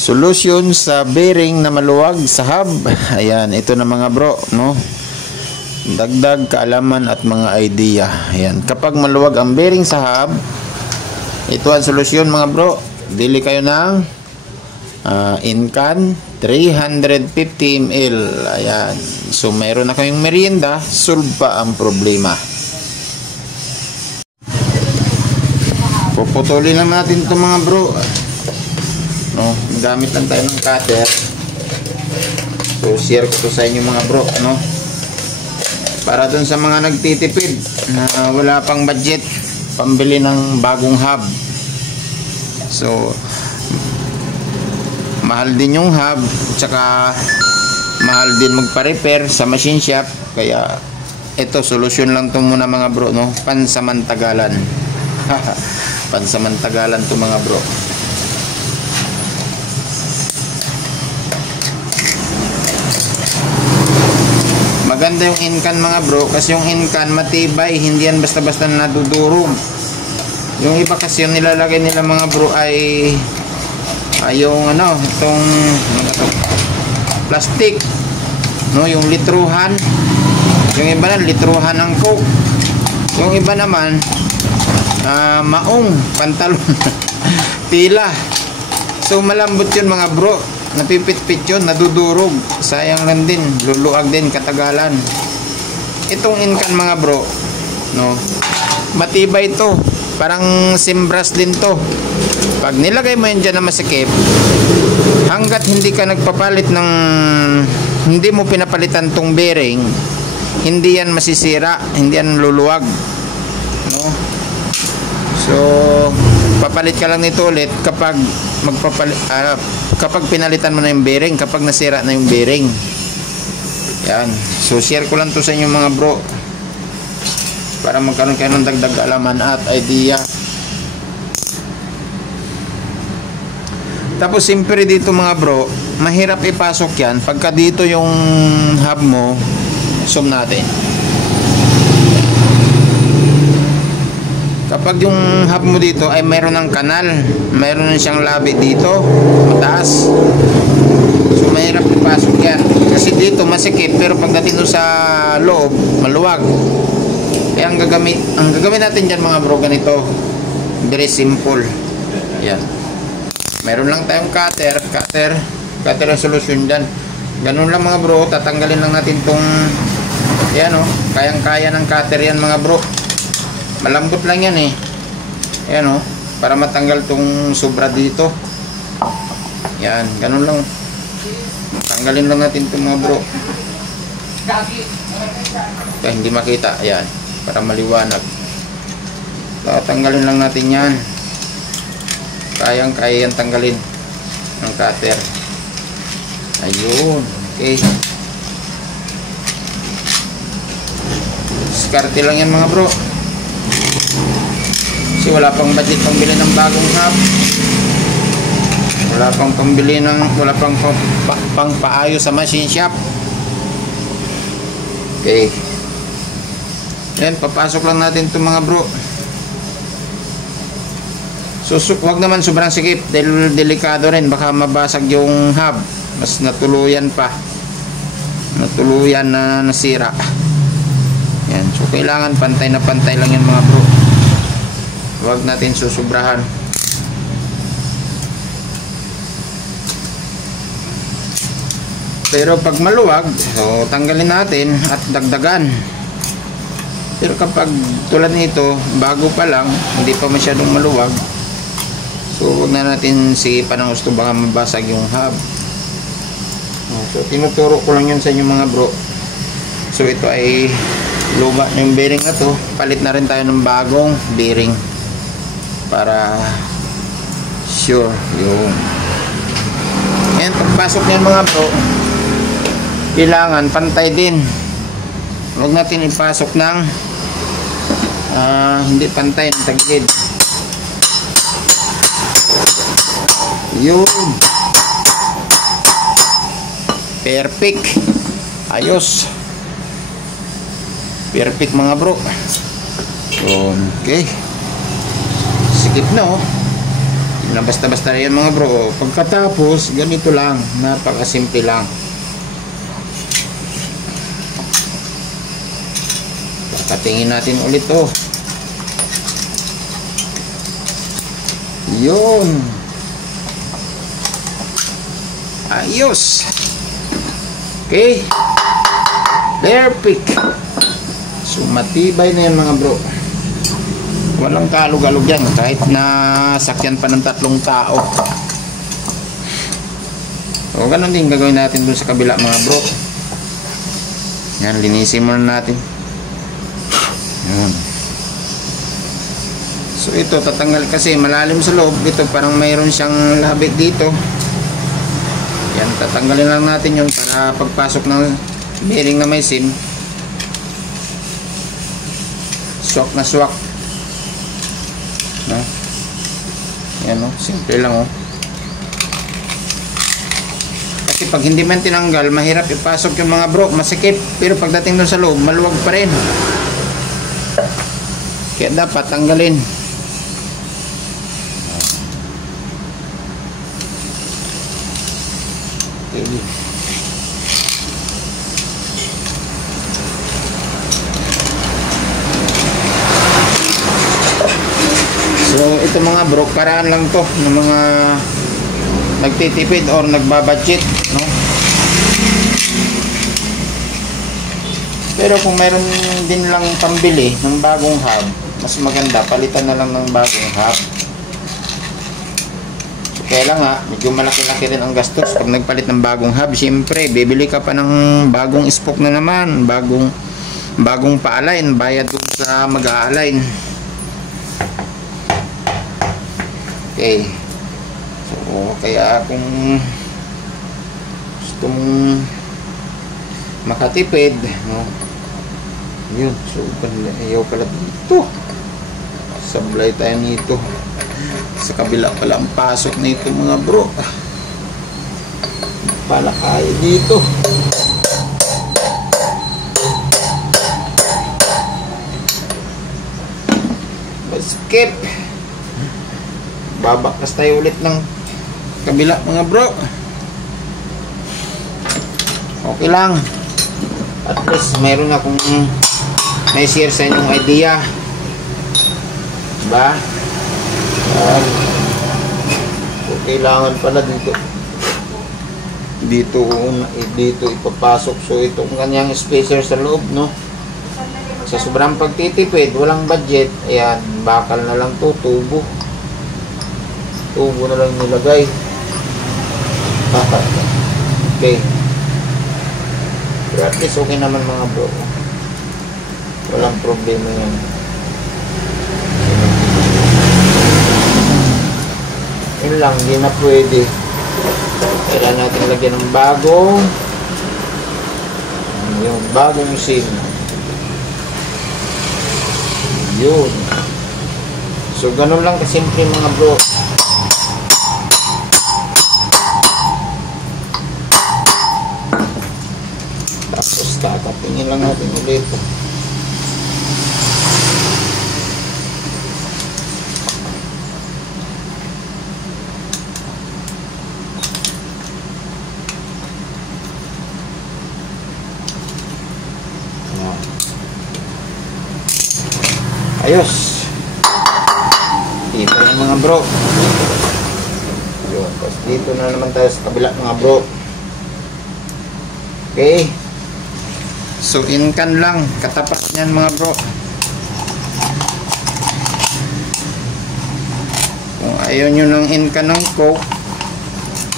Solusyon sa bearing na maluwag sa hub. Ayan, ito na mga bro, no? Dagdag kaalaman at mga idea. Ayan, kapag maluwag ang bearing sa hub, ito ang solusyon mga bro. Bili kayo ng Incan 350 ml. Ayan. So mayroon na kayong merienda, solve pa ang problema. Puputulin lang natin ito mga bro. No, gamit lang tayo ng cutter. So share ko to sa inyo mga bro, no? Para dun sa mga nagtitipid na wala pang budget pambili ng bagong hub. So mahal din yung hub, tsaka mahal din magpa-repair sa machine shop. Kaya ito, solusyon lang to muna mga bro, no? Pansamantagalan. Pansamantagalan to mga bro. Maganda yung Incan mga bro, kasi yung Incan matibay, hindi yan basta-basta nadudurog. Yung iba kasi yung nilalagay nila mga bro ay yung ano, itong plastic, no, yung litruhan. Yung iba na litruhan ng Coke. Yung iba naman maong pantalon tila. So malambot yun mga bro, napipit-pit yun, nadudurog, sayang lang din, luluag din katagalan. Itong Incan mga bro, no, matibay to, parang simbras din to. Pag nilagay mo yan dyan na masikip, hanggat hindi ka nagpapalit ng, hindi mo pinapalitan tong bearing, hindi yan masisira, hindi yan luluwag, no? So papalit ka lang nito ulit kapag kapag pinalitan mo na yung bearing, kapag nasira na yung bearing. Yan. So share ko lang to sa inyo mga bro, para magkaroon kayo ng dagdag kaalaman at idea. Tapos siyempre dito mga bro, mahirap ipasok yan pagka dito yung hub mo. Zoom natin. Kapag yung hub mo dito ay mayroon ng kanal, mayroon siyang labi dito, mataas. So mahirap ipasok yan. Kasi dito masikip, pero pagdating sa loob, maluwag. Kaya ang gagamit natin dyan mga bro, ganito. Very simple. Yan. Meron lang tayong cutter ang solusyon dyan. Ganun lang mga bro, tatanggalin lang natin tong, yan o, kayang-kaya ng cutter yan mga bro. Malambot lang yan eh. Yan o, para matanggal tong sobra dito. Yan, ganun lang. Tanggalin lang natin itong mga bro. Kaya hindi makita, yan, para maliwanag. Tatanggalin lang natin yan. Kayang-kaya yan tanggalin ng cutter. Ayun, okay. Diskarte lang yan mga bro. Kasi wala pang budget pambili ng bagong hub. Wala pang pambili ng, wala pang paayos sa machine shop. Okay. Yan, papasok lang natin itong mga bro. So wag naman sobrang sikip dahil delikado rin, baka mabasag yung hub. Mas natuluyan pa. Natuluyan na nasira. Yan, so kailangan pantay na pantay lang yan mga bro. Wag natin susubrahan. Pero pag maluwag, so tanggalin natin at dagdagan. Pero kapag tulad nito, bago pa lang, hindi pa masyadong maluwag, so huwag na natin sigipan ng gusto, baka mabasag yung hub. So tinuturo ko lang yun sa inyo mga bro. So ito ay luma na yung bearing na to. Palit na rin tayo ng bagong bearing para sure yung. And pagpasok niyan mga bro, kailangan pantay din. Huwag natin ipasok ng hindi pantay ng tagilid. Yun, perfect. Ayos, perfect mga bro. Yun, okay. Sikip na oh. na basta-basta yan mga bro. Pagkatapos, ganito lang, napakasimple lang. Patingin natin ulit to. Yun. Ayos. Okay. Perfect. So matibay na yan mga bro. Walang kalug-alug yan kahit na sakyan pa ng 3 tao. O ganun din gagawin natin dun sa kabila mga bro. Yan, linisin muna natin. Yan. So ito tatanggal kasi malalim sa loob. Ito parang mayroon siyang labit dito. Yan, tatanggalin lang natin yun para pagpasok ng bearing na may sim, swak na swak. No? Yan o, simple lang o. Kasi pag hindi man tinanggal, mahirap ipasok yung mga bro, masikip. Pero pagdating doon sa loob, maluwag pa rin. Kaya dapat tanggalin. Okay. So ito mga bro, paraan lang to ng mga nagtitipid or nagbabudget, no? Pero kung mayroon din lang pambili ng bagong hub, mas maganda palitan na lang ng bagong hub. So, kaya lang nga, medyo malaki-laki rin ang gastos pag nagpalit ng bagong hub. Siyempre, bibili ka pa ng bagong spoke na naman, bagong pa-align, bayad dun sa mag-a-align. Okay. So, kaya kung gusto mong makatipid, no? Yun. So, ayaw pala dito. Sablay tayo nito. Sa kabila pala ang pasok nito mga bro. Pala kaya dito. Skip. Babakas tayo ulit ng kabila mga bro. Okay lang. At least mayroon akong may share sa inyong idea. Diba? Kailangan pala dito ipapasok. So itong kanyang spacer sa loob, no? Sa sobrang pagtitipid, walang budget, ayan, bakal na lang to, tubo na lang nilagay. Okay, pero at least okay naman mga bro, walang problema yan. Yun lang, hindi na pwede. Kailangan natin lagyan ng bagong sim. Yun. So ganun lang kasimple mga bro. Tapos tatapingin lang natin ulit. Ayos. Dito na mga bro. Yun. Tapos dito na naman tayo sa kabila mga bro. Okay. So inkan lang. Katapat niyan mga bro. Kung ayaw nyo ng inkan ng Coke,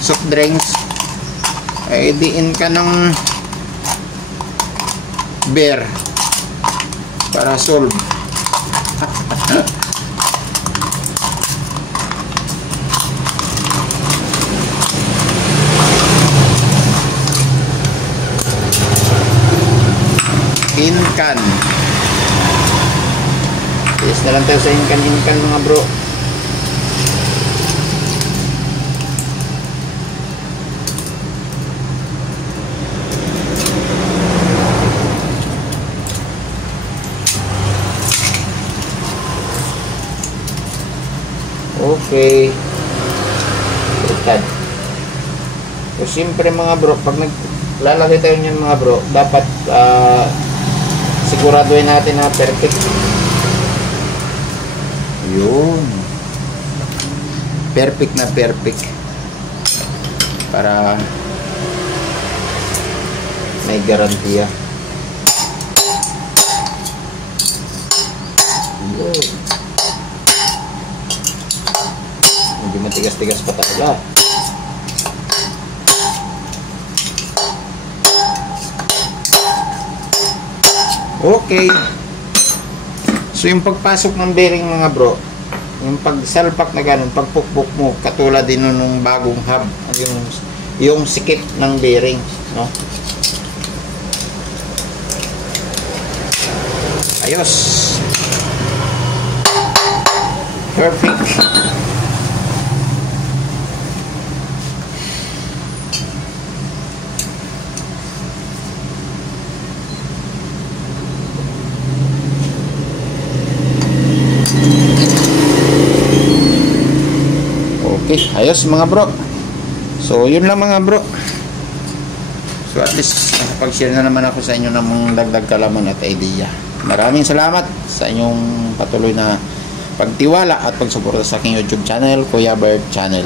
soft drinks, ay di inkan ng beer para solve. Inkan. Yes na lang tayo sa inkan mga bro. Okay. So siyempre mga bro, pag naglalagay tayo niyan mga bro, dapat siguraduhin natin na perfect. Yun. Perfect na perfect. Para may garantiya. Yun. Hindi matigas-tigas pa talaga. Okay. So yung pagpasok ng bearing mga bro, yung pagsalpak na ganun, pagpukpok mo, katulad din nung bagong hub, yung sikip ng bearing, no? Ayos. Perfect. Okay, ayos mga bro. So yun lang mga bro. So at least nakapag-share na naman ako sa inyo ng mga dagdag kalaman at idea. Maraming salamat sa inyong patuloy na pagtiwala at pagsuporta sa aking YouTube channel, Kuya Bert Channel.